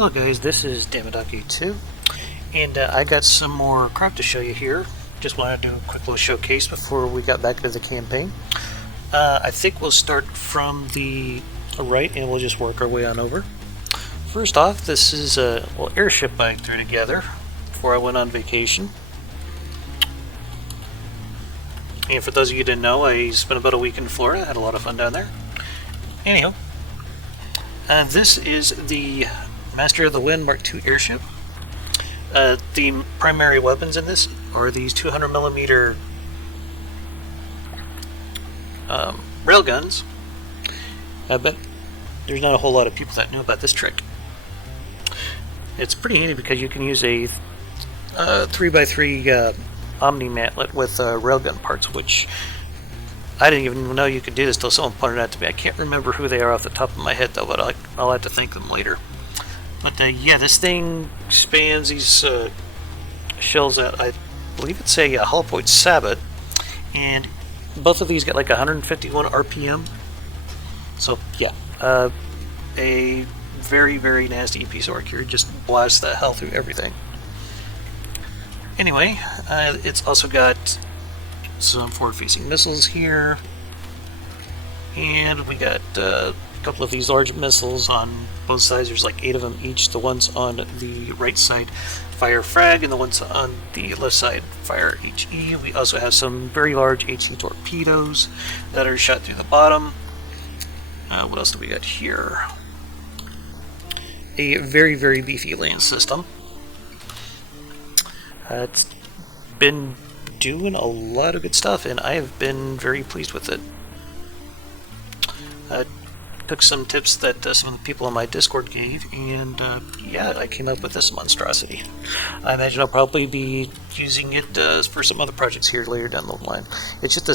Hello guys, this is Dama2, and I got some more craft to show you here. Just wanted to do a quick little showcase before we got back into the campaign. I think we'll start from the right and we'll just work our way on over. First off, this is a little airship I threw together before I went on vacation. And for those of you who didn't know, I spent about a week in Florida, had a lot of fun down there. Anyhow, this is the Master of the Wind Mark II airship. The primary weapons in this are these 200mm railguns. But there's not a whole lot of people that know about this trick. It's pretty handy because you can use a 3x3 Omni mantlet with railgun parts, which I didn't even know you could do this till someone pointed it out to me. I can't remember who they are off the top of my head though, but I'll have to thank them later. But yeah, this thing spans these shells out. I believe it's a hollow point sabot, and both of these get like 151 RPM. So yeah, a very, very nasty piece of work here. Just blasts the hell through everything. Anyway, it's also got some forward-facing missiles here, and we got a couple of these large missiles on both sides. There's like 8 of them each. The ones on the right side fire frag, and the ones on the left side fire HE. We also have some very large HE torpedoes that are shot through the bottom. What else do we got here? A very, very beefy land system. It's been doing a lot of good stuff, and I have been very pleased with it. Took some tips that some of the people on my Discord gave, and yeah, I came up with this monstrosity. I imagine I'll probably be using it for some other projects here later down the line. It's just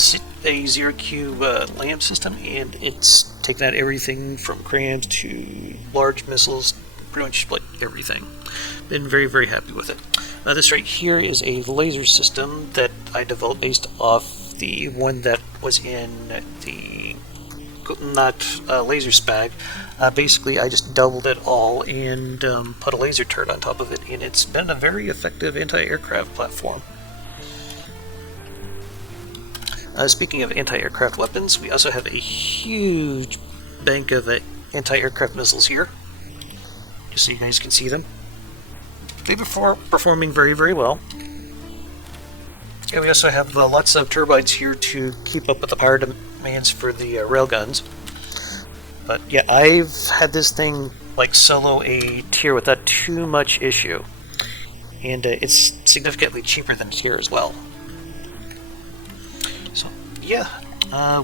a zero-cube lamp system, and it's taken out everything from crams to large missiles, pretty much split everything. Been very, very happy with it. This right here is a laser system that I developed based off the one that was in the laser spag. Basically, I just doubled it all and put a laser turret on top of it, and it's been a very effective anti-aircraft platform. Speaking of anti-aircraft weapons, we also have a huge bank of anti-aircraft missiles here, just so you guys can see them. They've been performing very, very well. And we also have lots of turbines here to keep up with the power demands for the railguns. But yeah, I've had this thing like solo a tier without too much issue. And it's significantly cheaper than a tier as well. So yeah,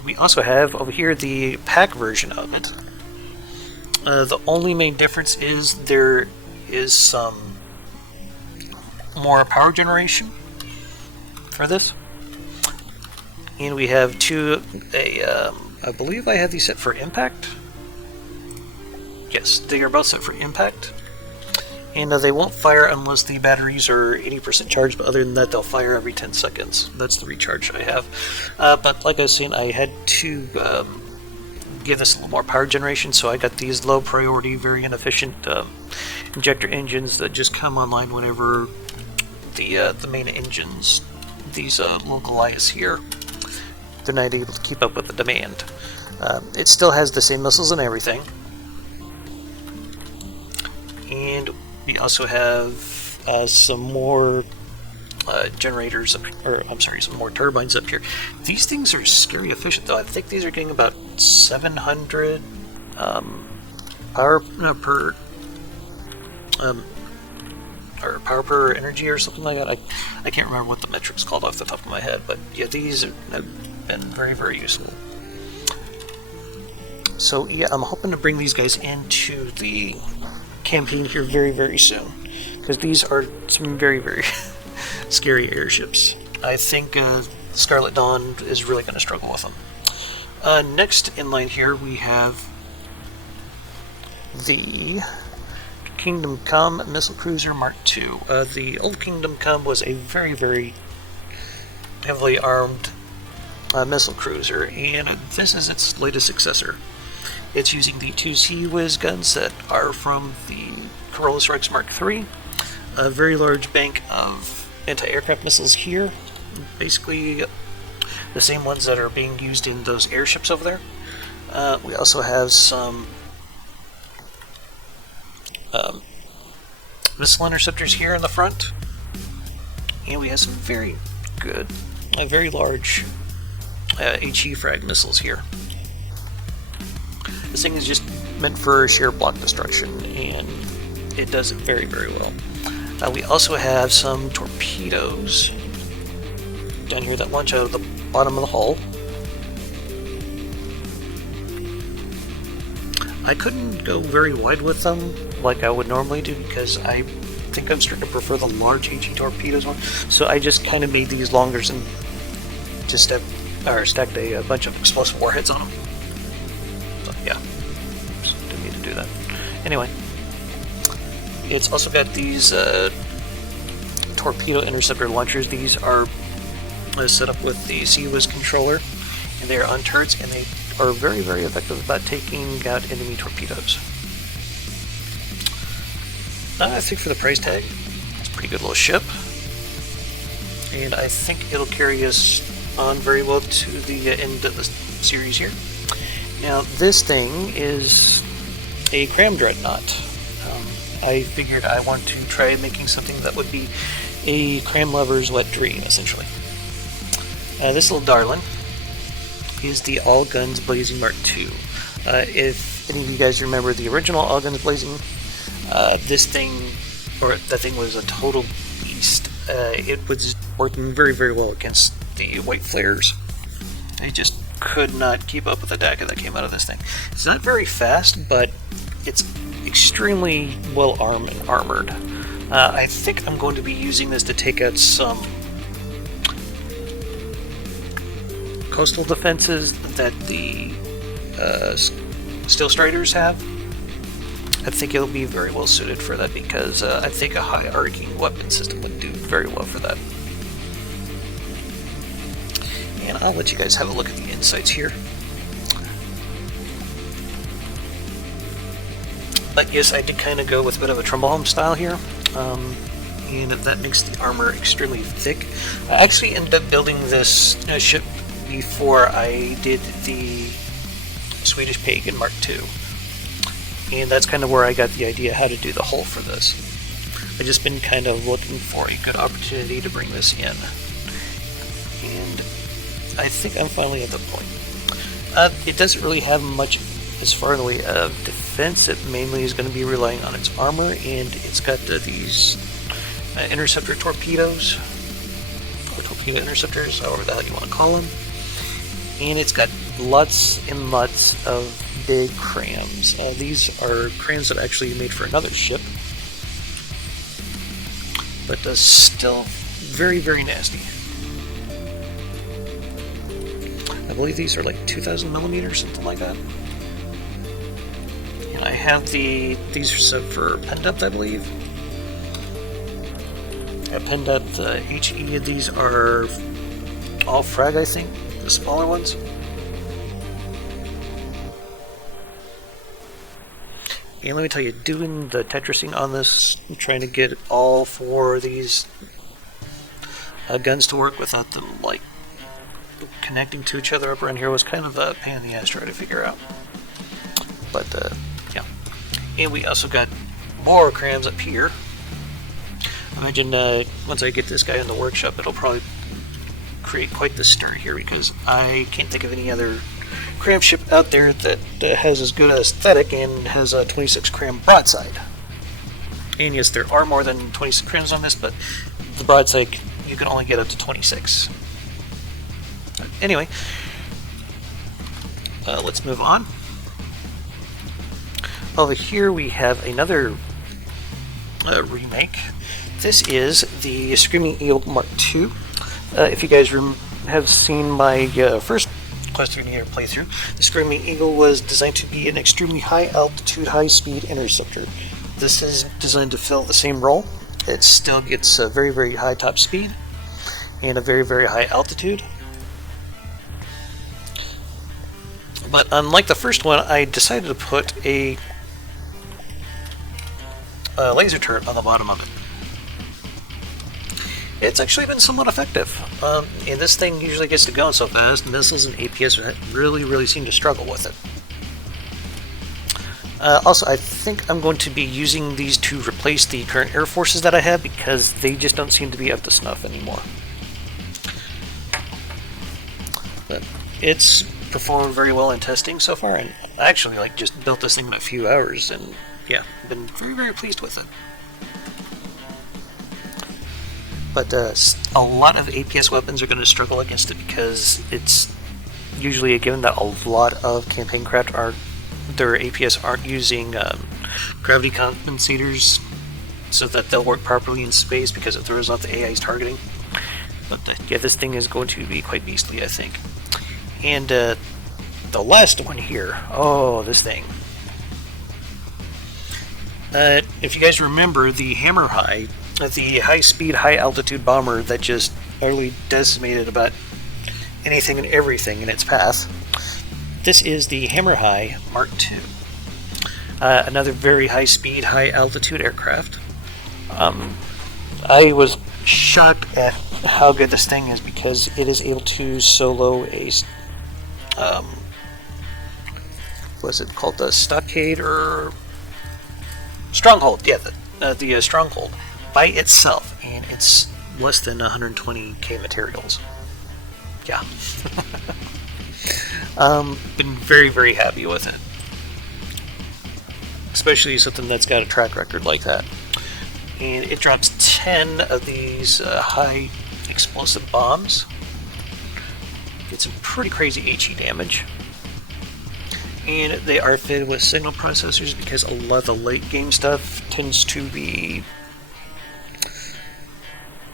we also have over here the pack version of it. The only main difference is there is some more power generation for this, and we have I believe I have these set for impact. Yes, they are both set for impact, and they won't fire unless the batteries are 80% charged, but other than that they'll fire every 10 seconds. That's the recharge I have. But like I was saying, I had to give this a little more power generation, so I got these low priority, very inefficient injector engines that just come online whenever the main engines, these local IS here, they're not able to keep up with the demand. It still has the same missiles and everything, and we also have some more generators, some more turbines up here. These things are scary efficient though. I think these are getting about 700 power per or power per energy or something like that. I can't remember what the metric's called off the top of my head, but yeah, these have been very, very useful. So yeah, I'm hoping to bring these guys into the campaign here very, very soon, because these are some very, very scary airships. I think Scarlet Dawn is really going to struggle with them. Next in line here we have the Kingdom Come Missile Cruiser Mark II. The old Kingdom Come was a very, very heavily armed missile cruiser, and this is its latest successor. It's using the two Sea-Whiz guns that are from the Corolla Strikes Mark III. A very large bank of anti-aircraft missiles here. Basically the same ones that are being used in those airships over there. We also have some missile interceptors here in the front. And we have some very good, very large HE frag missiles here. This thing is just meant for sheer block destruction, and it does it very, very well. We also have some torpedoes down here that launch out of the bottom of the hull. I couldn't go very wide with them like I would normally do because I think I'm starting to prefer the large HE torpedoes one. So I just kind of made these longer and just stacked a bunch of explosive warheads on them. So yeah, just didn't need to do that. Anyway, it's also got these torpedo interceptor launchers. These are set up with the Sea-Whiz controller, and they are on turrets, and they are very, very effective about taking out enemy torpedoes. I think for the price tag, it's a pretty good little ship, and I think it'll carry us on very well to the end of the series here. Now, this thing is a cram dreadnought. I figured I want to try making something that would be a cram lover's wet dream, essentially. This little darling is the All Guns Blazing Mark II. If any of you guys remember the original All Guns Blazing, this thing, or that thing, was a total beast. It was working very, very well against the white flares. I just could not keep up with the DACA that came out of this thing. It's not very fast, but it's extremely well armed and armored. I think I'm going to be using this to take out some coastal defenses that the Steel Striders have. I think it'll be very well suited for that because I think a high arcing weapon system would do very well for that. And I'll let you guys have a look at the insights here. But yes, I did kind of go with a bit of a Trumbull style here. And that makes the armor extremely thick. I actually ended up building this ship before I did the Swedish Pagan Mark II. And that's kind of where I got the idea how to do the hull for this. I've just been kind of looking for a good opportunity to bring this in. And I think I'm finally at the point. It doesn't really have much as far in the way of defense. It mainly is going to be relying on its armor, and it's got these interceptor torpedoes, or torpedo interceptors, however the hell you want to call them. And it's got lots and lots of big crams. These are crams that are actually made for another ship, but still very, very nasty. I believe these are like 2,000 millimeters, something like that. And I have these are set for pen depth, I believe. At pen depth, HE, these are all frag, I think, the smaller ones. And let me tell you, doing the Tetrising on this, trying to get all four of these guns to work without them like connecting to each other up around here was kind of a pain in the ass to try to figure out. But yeah. And we also got more crams up here. Imagine once I get this guy in the workshop, it'll probably create quite the stir here, because I can't think of any other cram ship out there that has as good aesthetic and has a 26 cram broadside. And yes, there are more than 26 crams on this, but the broadside, you can only get up to 26. Anyway, let's move on. Over here we have another remake. This is the Screaming Eagle Mark II. If you guys have seen my first Quest 3D playthrough, the Screaming Eagle was designed to be an extremely high altitude, high speed interceptor. This is designed to fill the same role. It still gets a very, very high top speed and a very, very high altitude. But unlike the first one, I decided to put a laser turret on the bottom of it. It's actually been somewhat effective. And this thing usually gets to going so fast, missiles and APS really seem to struggle with it. Also, I think I'm going to be using these to replace the current air forces that I have because they just don't seem to be up to snuff anymore. But it's performed very well in testing so far, and I actually just built this thing in a few hours, and yeah, been very pleased with it. But a lot of APS weapons are going to struggle against it because it's usually a given that a lot of campaign craft their APS aren't using gravity compensators so that they'll work properly in space because it throws off the AI's targeting. But yeah, this thing is going to be quite beastly, I think. And the last one here, this thing. If you guys remember the Hammer High, the high-speed, high-altitude bomber that just utterly decimated about anything and everything in its path. This is the Hammer High Mark II. Another very high-speed, high-altitude aircraft. I was shocked at how good this thing is because it is able to solo a what's it called? The Stockade or Stronghold? Yeah, the Stronghold by itself, and it's less than 120k materials. Yeah. Been very happy with it. Especially something that's got a track record like that. And it drops 10 of these high explosive bombs. Gets some pretty crazy HE damage. And they are fitted with signal processors because a lot of the late game stuff tends to be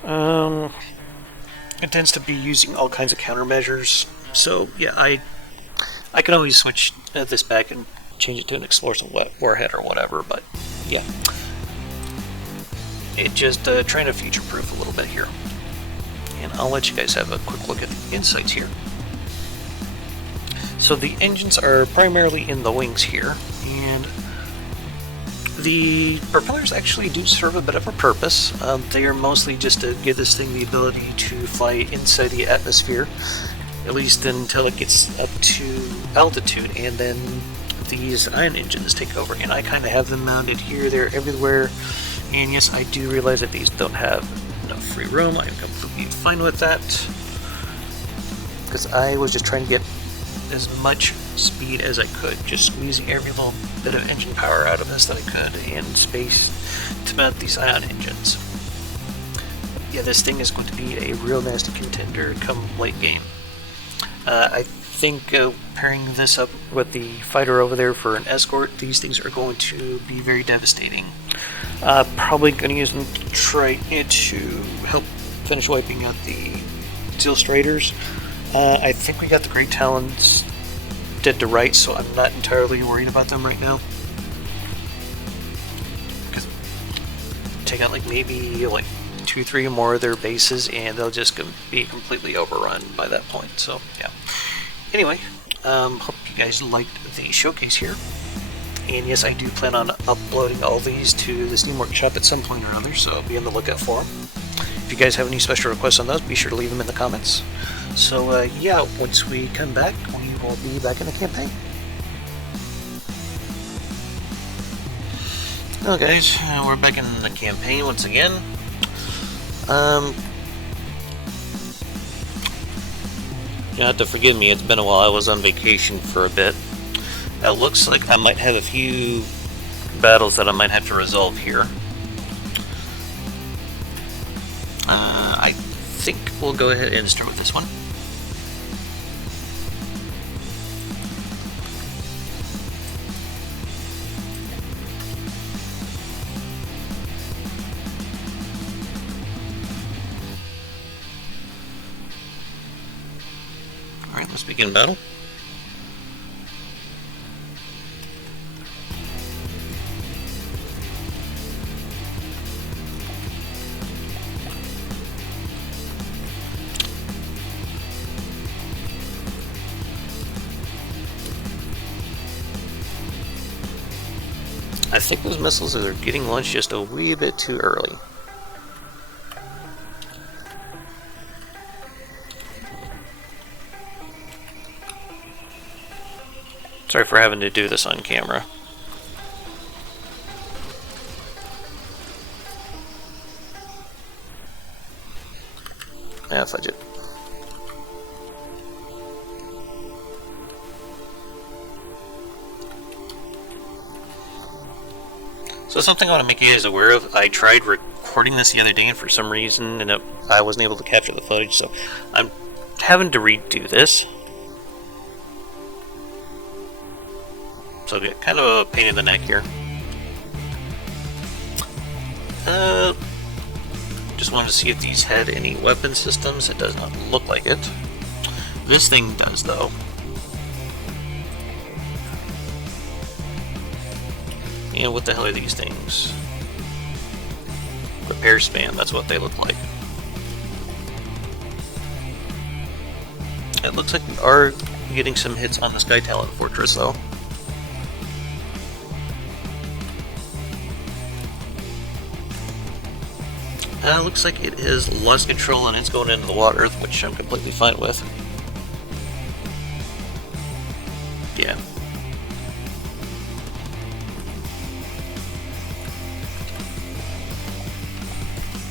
it tends to be using all kinds of countermeasures. So yeah, I can always switch this back and change it to an explosive warhead or whatever, but yeah. It just trying to future-proof a little bit here. And I'll let you guys have a quick look at the insights here. So the engines are primarily in the wings here, and the propellers actually do serve a bit of a purpose. They are mostly just to give this thing the ability to fly inside the atmosphere, at least until it gets up to altitude, and then these ion engines take over. And I kind of have them mounted here, there, everywhere. And yes, I do realize that these don't have enough free room. I'm completely fine with that, because I was just trying to get as much speed as I could, just squeezing every little bit of engine power out of this that I could, and space to mount these ion engines. Yeah, this thing is going to be a real nasty contender come late game. I think pairing this up with the fighter over there for an escort, these things are going to be very devastating. Probably going to use them to try to help finish wiping out the Steel Striders. I think we got the Great Talons dead to rights, so I'm not entirely worried about them right now. Take out maybe 2-3 more of their bases, and they'll just be completely overrun by that point. So yeah. Anyway, hope you guys liked the showcase here. And yes, I do plan on uploading all these to the Steam Workshop at some point or other, so be on the lookout for them. If you guys have any special requests on those, be sure to leave them in the comments. So yeah, once we come back, we will be back in the campaign. Okay, guys, we're back in the campaign once again. You have to forgive me, it's been a while. I was on vacation for a bit. It looks like I might have a few battles that I might have to resolve here. I think we'll go ahead and start with this one. Alright, let's begin battle. I think those missiles are getting launched just a wee bit too early. Sorry for having to do this on camera. Fudge it. So something I want to make you guys aware of, I tried recording this the other day and for some reason I wasn't able to capture the footage, so I'm having to redo this. So kind of a pain in the neck here. Just wanted to see if these had any weapon systems. It does not look like it. This thing does, though. And what the hell are these things? Repair span, that's what they look like. It looks like we are getting some hits on the Sky Talon Fortress, though. Looks like it has lost control and it's going into the water, which I'm completely fine with. Yeah.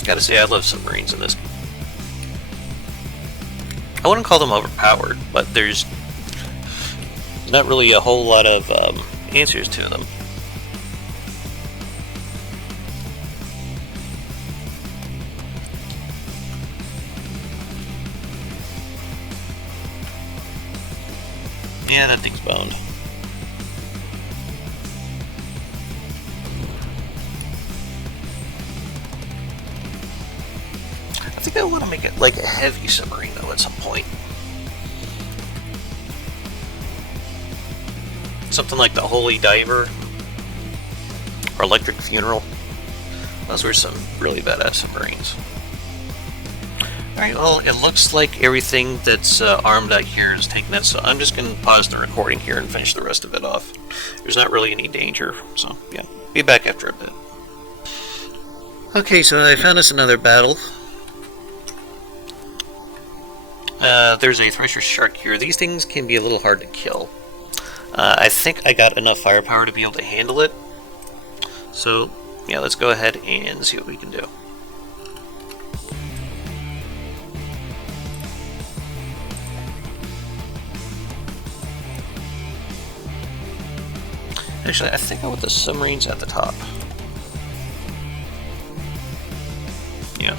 Gotta say, I love submarines in this. I wouldn't call them overpowered, but there's not really a whole lot of answers to them. Yeah, that thing's boned. I think I want to make it like a heavy submarine though at some point. Something like the Holy Diver or Electric Funeral. Those were some really badass submarines. Alright, well, it looks like everything that's armed out here is taking it, so I'm just going to pause the recording here and finish the rest of it off. There's not really any danger, so yeah, be back after a bit. Okay, so I found us another battle. There's a Thresher Shark here. These things can be a little hard to kill. I think I got enough firepower to be able to handle it. So, yeah, let's go ahead and see what we can do. Actually, I think I want the submarines at the top. Yeah.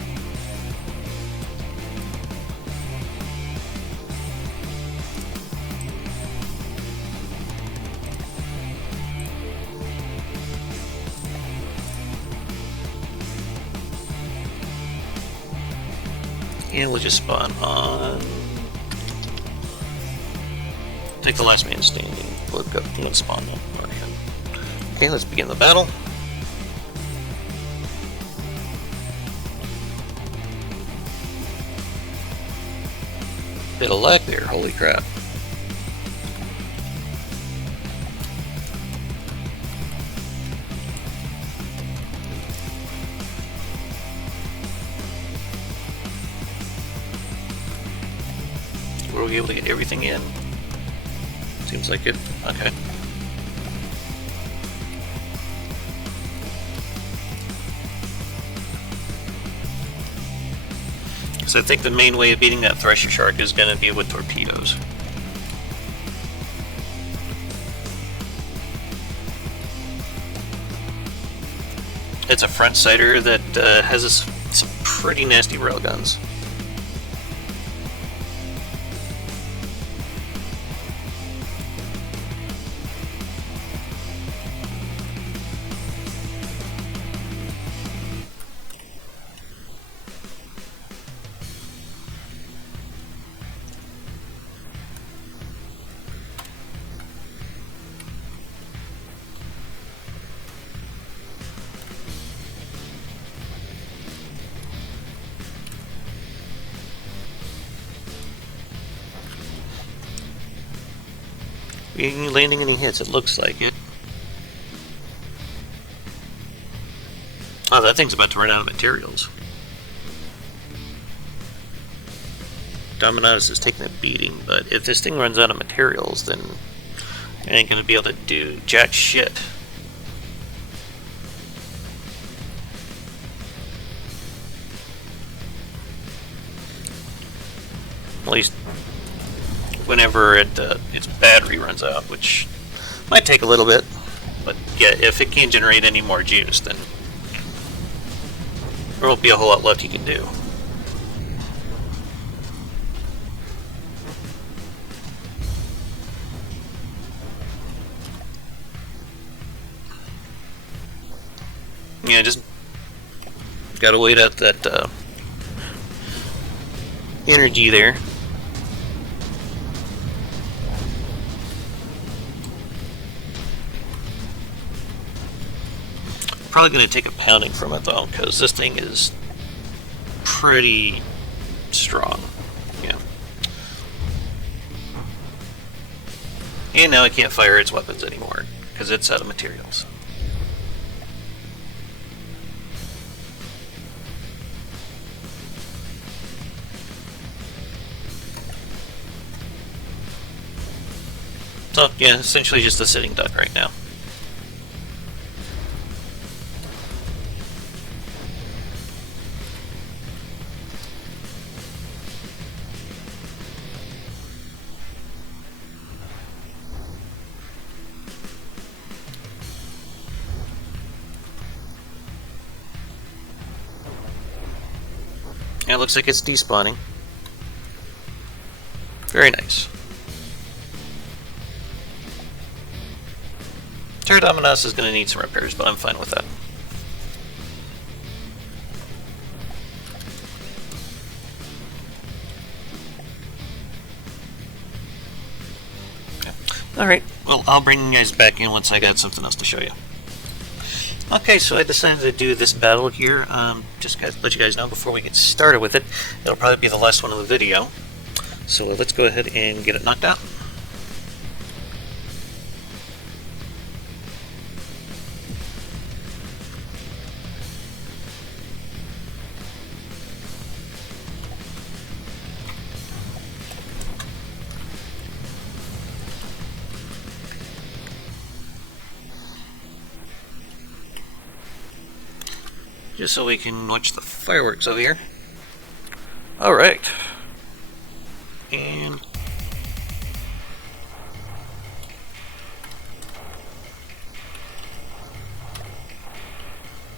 And we'll just spawn on. Take the last man standing. We'll go spawn them. Okay, let's begin the battle. Bit of lag there, holy crap. Were we able to get everything in? Seems like it. Okay. So I think the main way of beating that Thresher Shark is going to be with torpedoes. It's a front sighter that has some pretty nasty railguns. We ain't landing any hits, it looks like it. Oh, that thing's about to run out of materials. Dominatus is taking a beating, but if this thing runs out of materials, then it ain't gonna be able to do jack shit. At least whenever its battery runs out, which might take a little bit. But yeah, if it can't generate any more juice, then there won't be a whole lot left you can do. Yeah, just gotta wait out that energy there. Probably going to take a pounding from it though, because this thing is pretty strong. Yeah. And now it can't fire its weapons anymore because it's out of materials. So yeah, essentially just a sitting duck right now. Yeah, it looks like it's despawning. Very nice. Pterodominus is going to need some repairs, but I'm fine with that. Okay. Alright, well, I'll bring you guys back in once I got something else to show you. Okay, so I decided to do this battle here, just to let you guys know before we get started with it. It'll probably be the last one of the video. So let's go ahead and get it knocked out. Just so we can watch the fireworks over here. Alright. And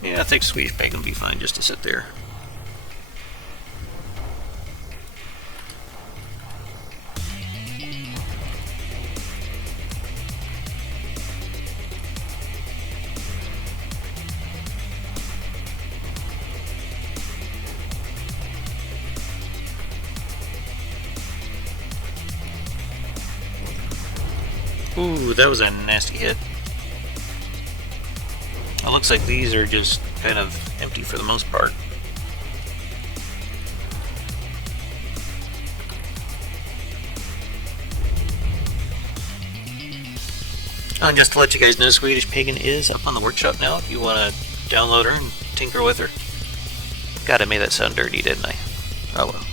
yeah, I think Swedish bacon will be fine just to sit there. Ooh, that was a nasty hit. It looks like these are just kind of empty for the most part. Just to let you guys know, Swedish Pagan is up on the workshop now if you want to download her and tinker with her. God, I made that sound dirty, didn't I? Oh well.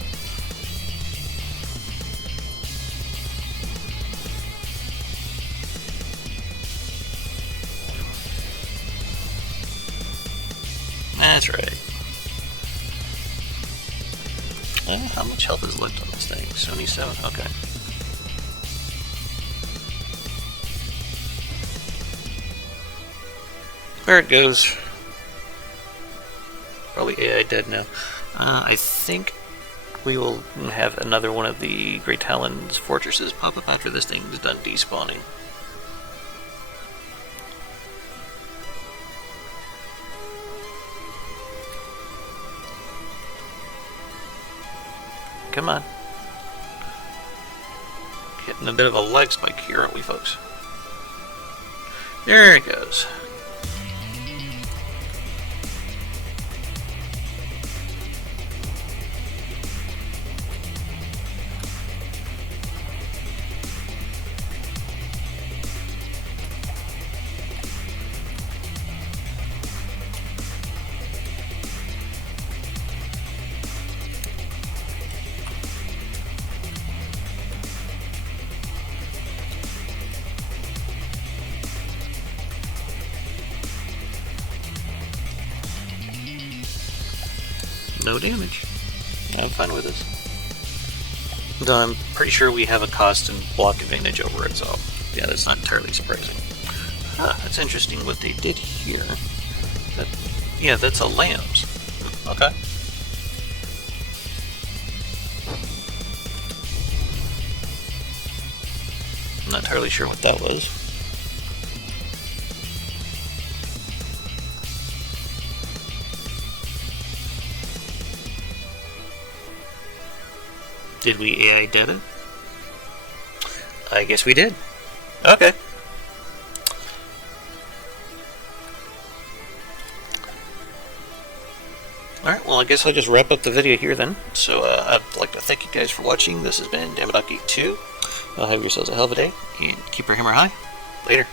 That's right. How much health is left on this thing? 77? Okay. There it goes. Probably AI dead now. I think we will have another one of the Great Talon's fortresses pop up after this thing's done despawning. Come on. Getting a bit of a lag spike here, aren't we, folks? There it goes. No damage. I'm fine with this. Though I'm pretty sure we have a cost and block advantage over it, so yeah, that's not entirely surprising. Huh, that's interesting what they did here. Yeah, that's a lambs. Okay. I'm not entirely sure what that was. Did we AI dead it? I guess we did. Okay. Alright, well I guess I'll just wrap up the video here then. So I'd like to thank you guys for watching. This has been Dama 2. Have yourselves a hell of a day, and keep your hammer high. Later.